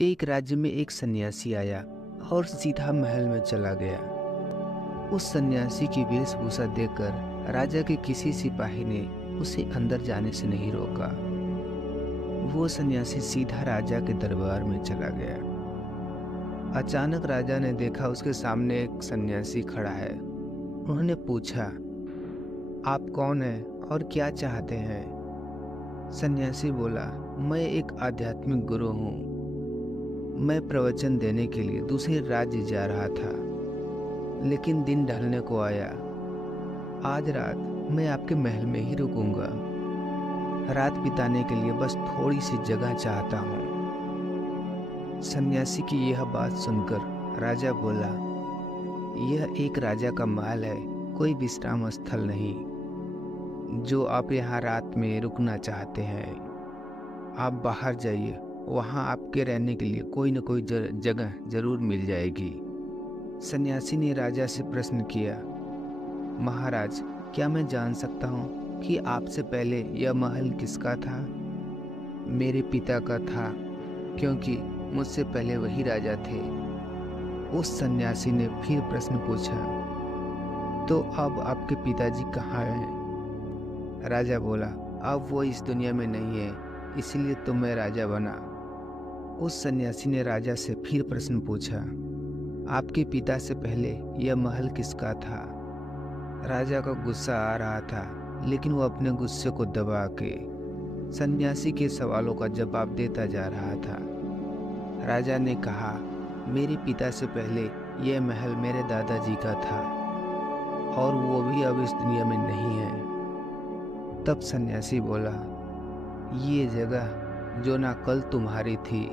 एक राज्य में एक सन्यासी आया और सीधा महल में चला गया। उस सन्यासी की वेशभूषा देखकर राजा के किसी सिपाही ने उसे अंदर जाने से नहीं रोका। वो सन्यासी सीधा राजा के दरबार में चला गया। अचानक राजा ने देखा उसके सामने एक सन्यासी खड़ा है। उन्होंने पूछा, आप कौन हैं और क्या चाहते हैं? सन्यासी बोला, मैं एक आध्यात्मिक गुरु हूँ। मैं प्रवचन देने के लिए दूसरे राज्य जा रहा था, लेकिन दिन ढलने को आया। आज रात मैं आपके महल में ही रुकूंगा। रात बिताने के लिए बस थोड़ी सी जगह चाहता हूँ। सन्यासी की यह बात सुनकर राजा बोला, यह एक राजा का महल है, कोई विश्राम स्थल नहीं। जो आप यहाँ रात में रुकना चाहते हैं, आप बाहर जाइए, वहाँ आपके रहने के लिए कोई न कोई जगह जरूर मिल जाएगी। सन्यासी ने राजा से प्रश्न किया, महाराज, क्या मैं जान सकता हूँ कि आपसे पहले यह महल किसका था? मेरे पिता का था, क्योंकि मुझसे पहले वही राजा थे। उस सन्यासी ने फिर प्रश्न पूछा, तो अब आपके पिताजी कहाँ हैं? राजा बोला, अब वो इस दुनिया में नहीं है, इसलिए तो मैं राजा बना। उस सन्यासी ने राजा से फिर प्रश्न पूछा, आपके पिता से पहले यह महल किसका था? राजा को गुस्सा आ रहा था, लेकिन वो अपने गुस्से को दबा के सन्यासी के सवालों का जवाब देता जा रहा था। राजा ने कहा, मेरे पिता से पहले यह महल मेरे दादाजी का था, और वो भी अब इस दुनिया में नहीं है। तब सन्यासी बोला, ये जगह जो ना कल तुम्हारी थी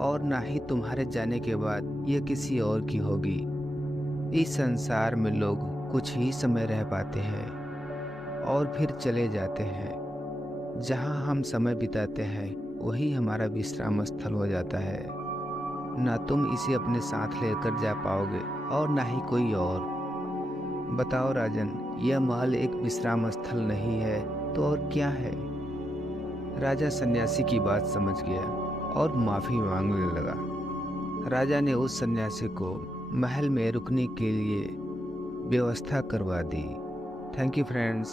और ना ही तुम्हारे जाने के बाद यह किसी और की होगी। इस संसार में लोग कुछ ही समय रह पाते हैं और फिर चले जाते हैं। जहाँ हम समय बिताते हैं वही हमारा विश्राम स्थल हो जाता है। ना तुम इसे अपने साथ लेकर जा पाओगे और ना ही कोई और। बताओ राजन, यह महल एक विश्राम स्थल नहीं है तो और क्या है? राजा सन्यासी की बात समझ गया और माफी मांगने लगा। राजा ने उस सन्यासी को महल में रुकने के लिए व्यवस्था करवा दी। Thank you friends.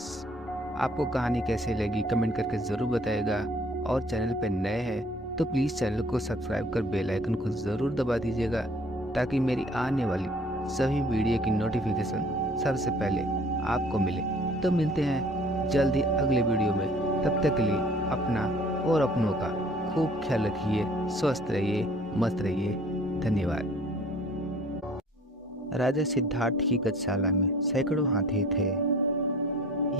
आपको कहानी कैसे लगी कमेंट करके ज़रूर बताइएगा, और चैनल पर नए हैं तो प्लीज़ चैनल को सब्सक्राइब कर बेल आइकन को ज़रूर दबा दीजिएगा, ताकि मेरी आने वाली सभी वीडियो की नोटिफिकेशन सबसे पहले आपको मिले। तो मिलते हैं जल्दी अगले वीडियो में। तब तक के लिए अपना और अपनों का खूब ख्याल रखिए, स्वस्थ रहिए, मस्त रहिए। धन्यवाद। राजा सिद्धार्थ की गजशाला में सैकड़ों हाथी थे।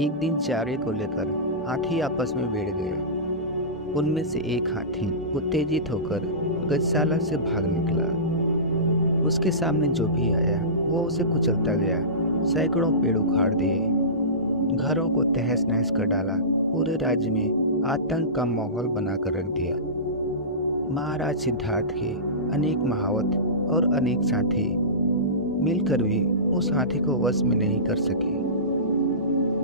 एक दिन चारे को लेकर हाथी आपस में भिड़ गए। उनमें से एक हाथी उत्तेजित होकर गजशाला से भाग निकला। उसके सामने जो भी आया वो उसे कुचलता गया। सैकड़ों पेड़ उखाड़ दिए, घरों को तहस नहस कर डाला, पूरे राज्य में आतंक का माहौल बनाकर रख दिया। महाराज सिद्धार्थ के अनेक महावत और अनेक साथी मिलकर भी उस हाथी को वश में नहीं कर सके।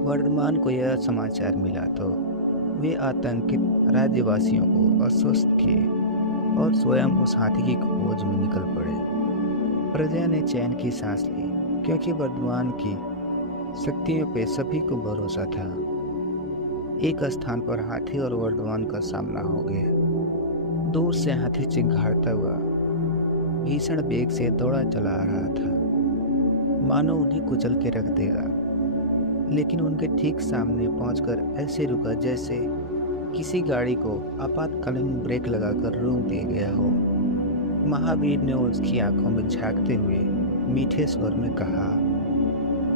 वर्धमान को यह समाचार मिला तो वे आतंकित राज्यवासियों को आश्वस्त किए और स्वयं उस हाथी की खोज में निकल पड़े। प्रजा ने चैन की सांस ली, क्योंकि वर्धमान की शक्तियों पे सभी को भरोसा था। एक स्थान पर हाथी और वर्धमान का सामना हो गया। दूर से हाथी चिंघाड़ता हुआ भीषण वेग से दौड़ा चला आ रहा था, मानो उन्हें कुचल के रख देगा। लेकिन उनके ठीक सामने पहुंचकर ऐसे रुका जैसे किसी गाड़ी को आपातकालीन ब्रेक लगाकर रोक दिया गया हो। महावीर ने उसकी आंखों में झांकते हुए मीठे स्वर में कहा,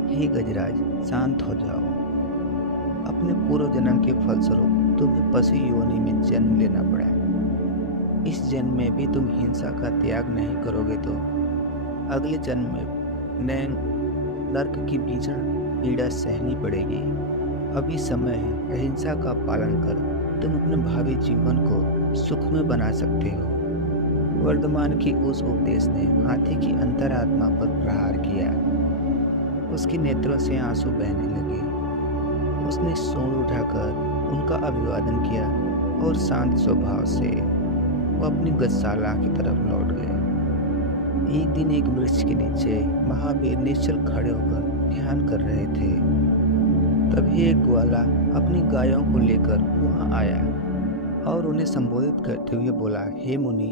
हे गजराज, शांत हो जाओ। अपने पूर्व जन्म के फलस्वरूप तुम्हें पशु योनि में जन्म लेना पड़ा। इस जन्म में भी तुम हिंसा का त्याग नहीं करोगे तो अगले जन्म में नए नर्क की भीषण पीड़ा सहनी पड़ेगी। अभी समय है, अहिंसा का पालन कर तुम अपने भावी जीवन को सुखमय बना सकते हो। वर्धमान की उस उपदेश ने हाथी की अंतरात्मा पर प्रहार किया। उसके नेत्रों से आंसू बहने लगे। उसने सूंड उठाकर उनका अभिवादन किया और शांत स्वभाव से वो अपनी गौशाला की तरफ लौट गए। एक दिन एक वृक्ष के नीचे महावीर निश्चल खड़े होकर ध्यान कर रहे थे। तभी एक ग्वाला अपनी गायों को लेकर वहां आया और उन्हें संबोधित करते हुए बोला, हे मुनि,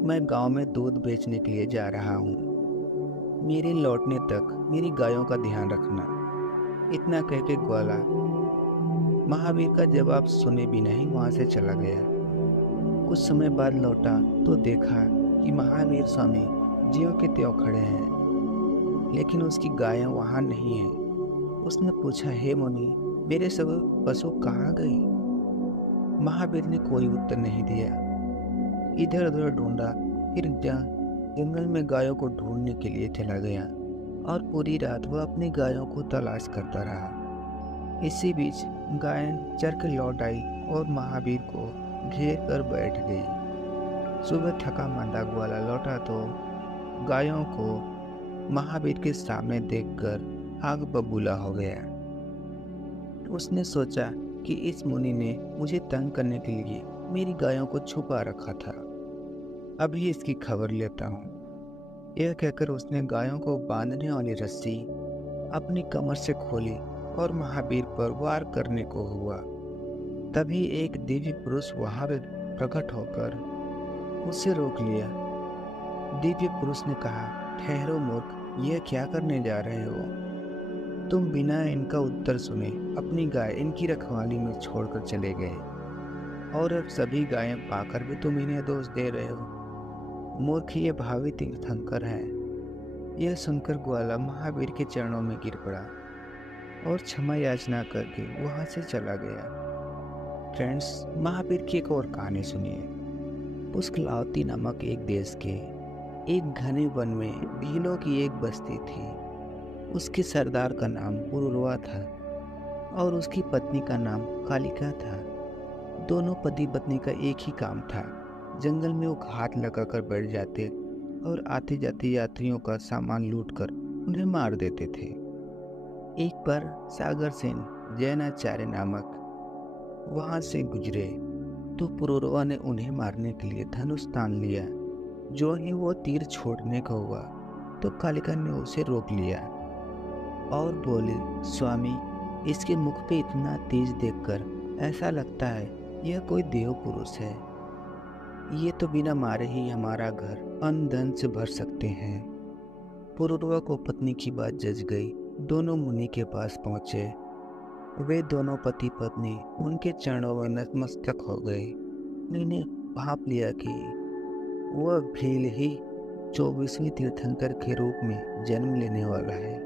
मैं गांव में दूध बेचने के लिए जा रहा हूँ। मेरे लौटने तक मेरी गायों का ध्यान रखना। इतना कह के ग्वाला महावीर का जवाब सुने भी नहीं वहां से चला गया। कुछ समय बाद लौटा तो देखा कि महावीर स्वामी ज्यों के त्यों खड़े हैं, लेकिन उसकी गायें वहां नहीं है। उसने पूछा, हे मुनि, मेरे सब पशु कहाँ गए? महावीर ने कोई उत्तर नहीं दिया। इधर उधर ढूंढा, फिर जंगल में गायों को ढूंढने के लिए चला गया और पूरी रात वह अपनी गायों को तलाश करता रहा। इसी बीच गायें चर के लौट आई और महावीर को घेर कर बैठ गई। सुबह थका मांदा ग्वाला लौटा तो गायों को महावीर के सामने देखकर आग बबूला हो गया। उसने सोचा कि इस मुनि ने मुझे तंग करने के लिए मेरी गायों को छुपा रखा था, अभी इसकी खबर लेता हूँ। यह कहकर उसने गायों को बांधने वाली रस्सी अपनी कमर से खोली और महावीर पर वार करने को हुआ। तभी एक दिव्य पुरुष वहां प्रकट होकर उसे रोक लिया। दिव्य पुरुष ने कहा, ठहरो मूर्ख, यह क्या करने जा रहे हो? तुम बिना इनका उत्तर सुने अपनी गाय इनकी रखवाली में छोड़कर चले गए और अब सभी गायें पाकर भी तुम इन्हें दोष दे रहे हो। मूर्ख, ये भावी तीर्थंकर हैं। यह सुनकर ग्वाला महावीर के चरणों में गिर पड़ा और क्षमा याचना करके वहां से चला गया। फ्रेंड्स, महावीर की एक और कहानी सुनिए। पुष्कलावती नामक एक देश के एक घने वन में भीलों की एक बस्ती थी। उसके सरदार का नाम पुरुरवा था और उसकी पत्नी का नाम कालिका था। दोनों पति पत्नी का एक ही काम था, जंगल में वो घात लगाकर बैठ जाते और आते जाते यात्रियों का सामान लूटकर उन्हें मार देते थे। एक बार सागर सेन जैनाचार्य नामक वहां से गुजरे तो पुरुरवा ने उन्हें मारने के लिए धनुष तान लिया। जो ही वो तीर छोड़ने का हुआ तो कालिका ने उसे रोक लिया और बोली, स्वामी, इसके मुख पे इतना तेज देखकर ऐसा लगता है यह कोई देव पुरुष है। ये तो बिना मारे ही हमारा घर अन्न धन से भर सकते हैं। पुरुरवा को पत्नी की बात जच गई। दोनों मुनि के पास पहुंचे। वे दोनों पति पत्नी उनके चरणों में नतमस्तक हो गए। उन्होंने भाप लिया कि वह भील ही 24वें तीर्थंकर के रूप में जन्म लेने वाला है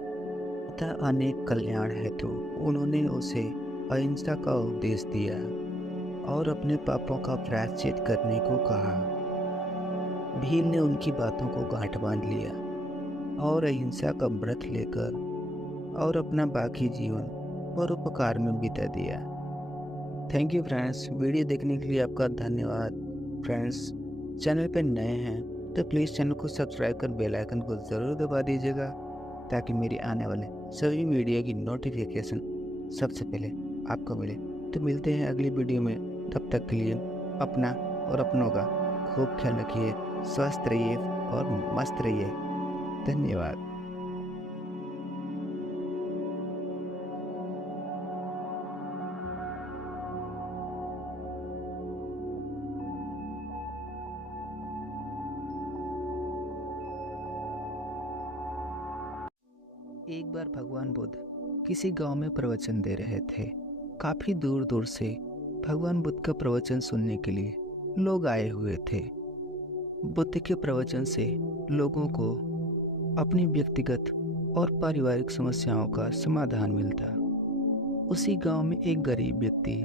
तथा अनेक कल्याण हेतु उन्होंने उसे अहिंसा का उपदेश दिया और अपने पापों का प्रायश्चित करने को कहा। भील ने उनकी बातों को गांठ बांध लिया और अहिंसा का व्रत लेकर और अपना बाकी जीवन परोपकार में बिता दिया। थैंक यू फ्रेंड्स, वीडियो देखने के लिए आपका धन्यवाद। फ्रेंड्स, चैनल पर नए हैं तो प्लीज़ चैनल को सब्सक्राइब कर बेल आइकन को ज़रूर दबा दीजिएगा ताकि मेरी आने वाले सभी वीडियो की नोटिफिकेशन सबसे पहले आपको मिले। तो मिलते हैं अगली वीडियो में। तब तक के लिए अपना और अपनों का खूब ख्याल रखिए, स्वस्थ रहिए और मस्त रहिए। धन्यवाद। एक बार भगवान बुद्ध किसी गांव में प्रवचन दे रहे थे। काफी दूर दूर से भगवान बुद्ध का प्रवचन सुनने के लिए लोग आए हुए थे। बुद्ध के प्रवचन से लोगों को अपनी व्यक्तिगत और पारिवारिक समस्याओं का समाधान मिलता। उसी गांव में एक गरीब व्यक्ति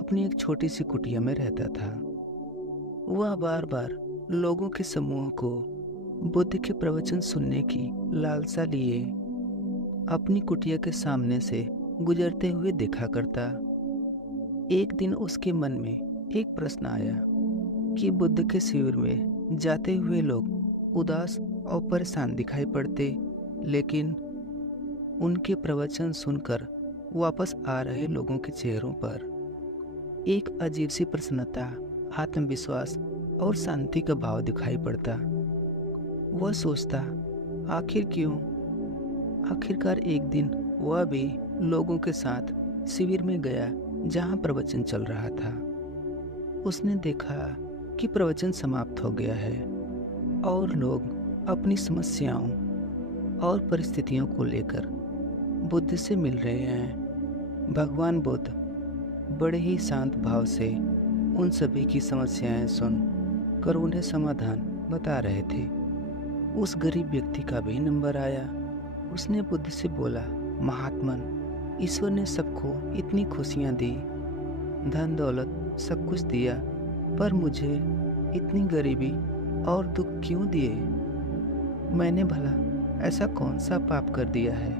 अपनी एक छोटी सी कुटिया में रहता था। वह बार बार लोगों के समूह को बुद्ध के प्रवचन सुनने की लालसा लिए अपनी कुटिया के सामने से गुजरते हुए देखा करता। एक दिन उसके मन में एक प्रश्न आया कि बुद्ध के शिविर में जाते हुए लोग उदास और परेशान दिखाई पड़ते, लेकिन उनके प्रवचन सुनकर वापस आ रहे लोगों के चेहरों पर एक अजीब सी प्रसन्नता, आत्मविश्वास और शांति का भाव दिखाई पड़ता। वह सोचता, आखिर क्यों? आखिरकार एक दिन वह भी लोगों के साथ शिविर में गया जहाँ प्रवचन चल रहा था। उसने देखा कि प्रवचन समाप्त हो गया है और लोग अपनी समस्याओं और परिस्थितियों को लेकर बुद्ध से मिल रहे हैं। भगवान बुद्ध बड़े ही शांत भाव से उन सभी की समस्याएं सुन कर उन्हें समाधान बता रहे थे। उस गरीब व्यक्ति का भी नंबर आया। उसने बुद्ध से बोला, महात्मन, ईश्वर ने सबको इतनी खुशियां दी, धन दौलत सब कुछ दिया, पर मुझे इतनी गरीबी और दुख क्यों दिए? मैंने भला ऐसा कौन सा पाप कर दिया है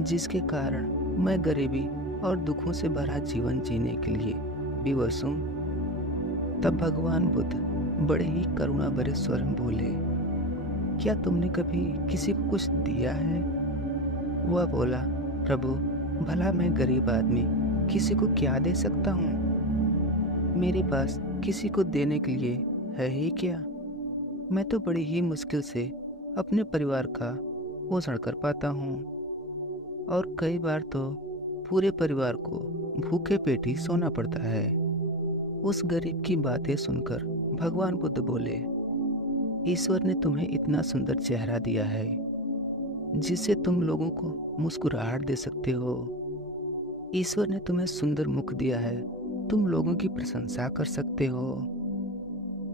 जिसके कारण मैं गरीबी और दुखों से भरा जीवन जीने के लिए विवश हूँ? तब भगवान बुद्ध बड़े ही करुणा भरे स्वर में बोले, क्या तुमने कभी किसी को कुछ दिया है? वह बोला, प्रभु, भला मैं गरीब आदमी किसी को क्या दे सकता हूँ? मेरे पास किसी को देने के लिए है ही क्या? मैं तो बड़ी ही मुश्किल से अपने परिवार का पोषण कर पाता हूँ और कई बार तो पूरे परिवार को भूखे पेट ही सोना पड़ता है। उस गरीब की बातें सुनकर भगवान बुद्ध बोले, ईश्वर ने तुम्हें इतना सुंदर चेहरा दिया है जिससे तुम लोगों को मुस्कुराहट दे सकते हो। ईश्वर ने तुम्हें सुंदर मुख दिया है, तुम लोगों की प्रशंसा कर सकते हो।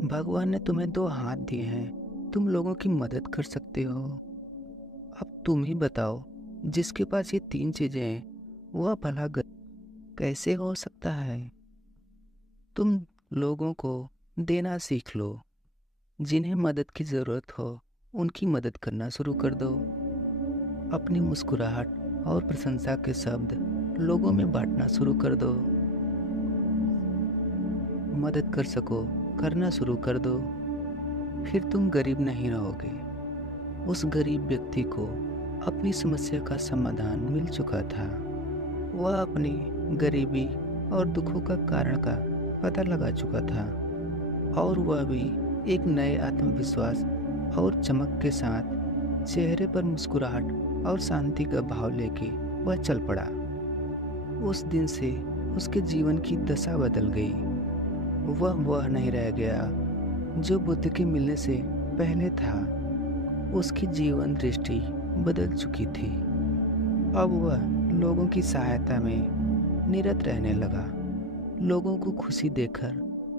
भगवान ने तुम्हें 2 हाथ दिए हैं, तुम लोगों की मदद कर सकते हो। अब तुम ही बताओ, जिसके पास ये 3 चीजें हैं वह भला कैसे हो सकता है? तुम लोगों को देना सीख लो। जिन्हें मदद की ज़रूरत हो उनकी मदद करना शुरू कर दो। अपनी मुस्कुराहट और प्रशंसा के शब्द लोगों में बांटना शुरू कर दो। मदद कर सको करना शुरू कर दो, फिर तुम गरीब नहीं रहोगे। उस गरीब व्यक्ति को अपनी समस्या का समाधान मिल चुका था। वह अपनी गरीबी और दुखों का कारण का पता लगा चुका था और वह भी एक नए आत्मविश्वास और चमक के साथ चेहरे पर मुस्कुराहट और शांति का भाव लेके वह चल पड़ा। उस दिन से उसके जीवन की दशा बदल गई। वह नहीं रह गया जो बुद्ध के मिलने से पहले था। उसकी जीवन दृष्टि बदल चुकी थी। अब वह लोगों की सहायता में निरत रहने लगा। लोगों को खुशी देखकर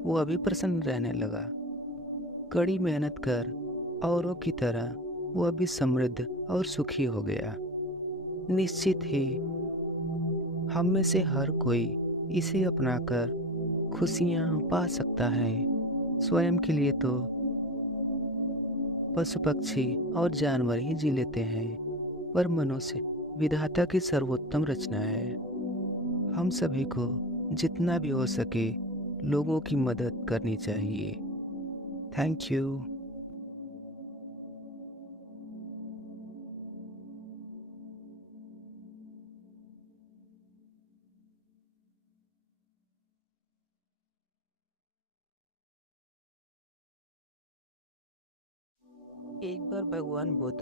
वह भी प्रसन्न रहने लगा। कड़ी मेहनत कर औरों की तरह वह भी समृद्ध और सुखी हो गया। निश्चित ही हम में से हर कोई इसे अपनाकर खुशियाँ पा सकता है। स्वयं के लिए तो पशु पक्षी और जानवर ही जी लेते हैं, पर मनुष्य विधाता की सर्वोत्तम रचना है। हम सभी को जितना भी हो सके लोगों की मदद करनी चाहिए। Thank you. एक बार भगवान बुद्ध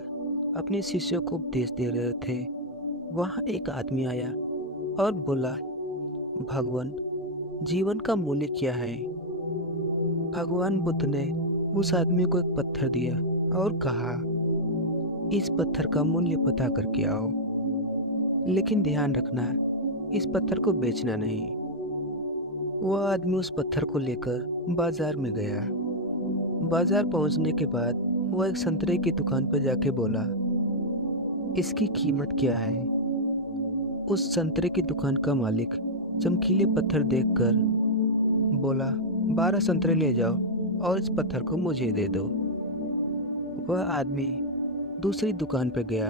अपने शिष्यों को उपदेश दे रहे थे। वहाँ एक आदमी आया और बोला, भगवान, जीवन का मूल्य क्या है? भगवान बुद्ध ने उस आदमी को एक पत्थर दिया और कहा, इस पत्थर का मूल्य पता करके आओ, लेकिन ध्यान रखना, इस पत्थर को बेचना नहीं। वह आदमी उस पत्थर को लेकर बाजार में गया। बाजार पहुंचने के बाद वह एक संतरे की दुकान पर जाके बोला, इसकी कीमत क्या है? उस संतरे की दुकान का मालिक चमकीले पत्थर देखकर बोला, 12 संतरे ले जाओ और इस पत्थर को मुझे दे दो। वह आदमी दूसरी दुकान पर गया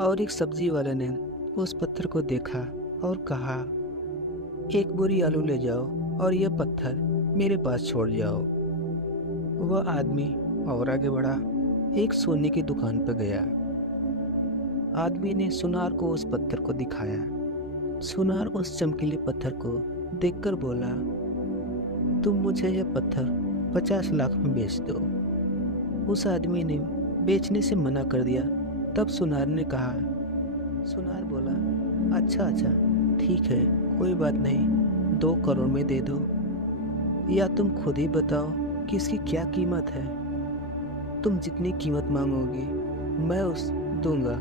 और एक सब्जी वाले ने उस पत्थर को देखा और कहा, 1 बोरी आलू ले जाओ और यह पत्थर मेरे पास छोड़ जाओ। वह आदमी और आगे बढ़ा, एक सोने की दुकान पर गया। आदमी ने सुनार को उस पत्थर को दिखाया। सुनार उस चमकीले पत्थर को देखकर बोला, तुम मुझे यह पत्थर 50 लाख में बेच दो। उस आदमी ने बेचने से मना कर दिया। तब सुनार ने कहा। सुनार बोला, अच्छा ठीक है, कोई बात नहीं, 2 करोड़ में दे दो, या तुम खुद ही बताओ कि इसकी क्या कीमत है। तुम जितनी कीमत मांगोगी मैं उस दूंगा।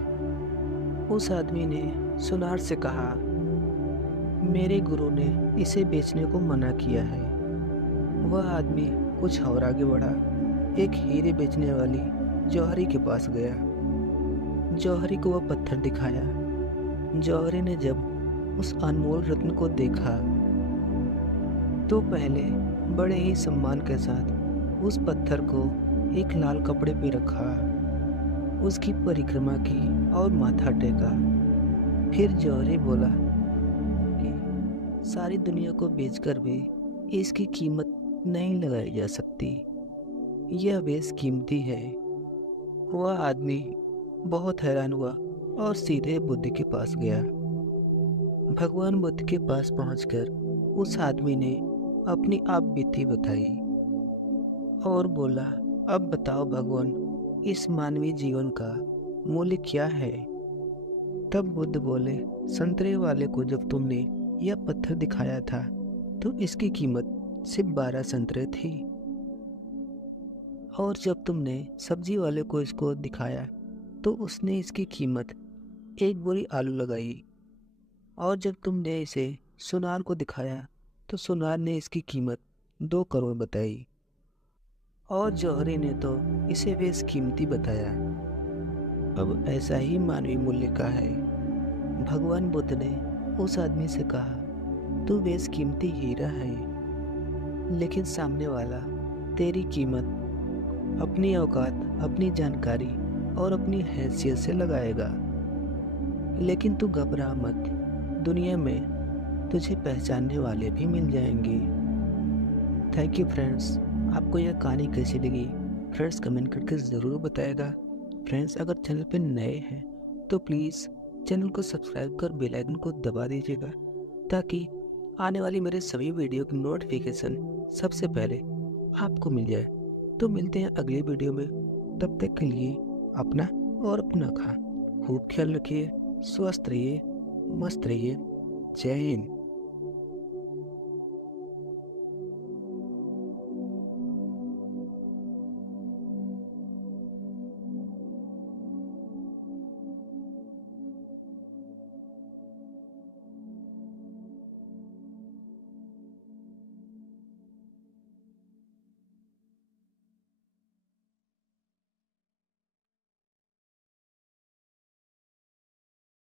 उस आदमी ने सुनार से कहा, मेरे गुरु ने इसे बेचने को मना किया है। वह आदमी कुछ और आगे बढ़ा, एक हीरे बेचने वाली जौहरी के पास गया। जौहरी को वह पत्थर दिखाया। जौहरी ने जब उस अनमोल रत्न को देखा तो पहले बड़े ही सम्मान के साथ उस पत्थर को एक लाल कपड़े पे रखा, उसकी परिक्रमा की और माथा टेका। फिर जौहरी बोला कि सारी दुनिया को बेचकर भी इसकी कीमत नहीं लगाई जा सकती, यह बेशकीमती है। वह आदमी बहुत हैरान हुआ और सीधे बुद्ध के पास गया। भगवान बुद्ध के पास पहुंचकर उस आदमी ने अपनी आप बीती बताई और बोला, अब बताओ भगवान, इस मानवीय जीवन का मूल्य क्या है। तब बुद्ध बोले, संतरे वाले को जब तुमने यह पत्थर दिखाया था तो इसकी कीमत सिर्फ 12 संतरे थी, और जब तुमने सब्जी वाले को इसको दिखाया तो उसने इसकी कीमत 1 बोरी आलू लगाई, और जब तुमने इसे सुनार को दिखाया तो सुनार ने इसकी कीमत 2 करोड़ बताई, और जौहरी ने तो इसे बेशकीमती बताया। अब ऐसा ही मानवीय मूल्य का है। भगवान बुद्ध ने उस आदमी से कहा, तू बेशकीमती हीरा है, लेकिन सामने वाला तेरी कीमत अपनी औकात, अपनी जानकारी और अपनी हैसियत से लगाएगा। लेकिन तू घबरा मत, दुनिया में तुझे पहचानने वाले भी मिल जाएंगे। Thank you friends. आपको यह कहानी कैसी लगी फ्रेंड्स कमेंट करके ज़रूर बताएगा। फ्रेंड्स अगर चैनल पर नए हैं तो प्लीज़ चैनल को सब्सक्राइब कर बेल आइकन को दबा दीजिएगा, ताकि आने वाली मेरे सभी वीडियो की नोटिफिकेशन सबसे पहले आपको मिल जाए। तो मिलते हैं अगली वीडियो में, तब तक के लिए अपना और अपना खूब ख्याल रखिए, स्वस्थ रहिए, मस्त रहिए। जय हिंद।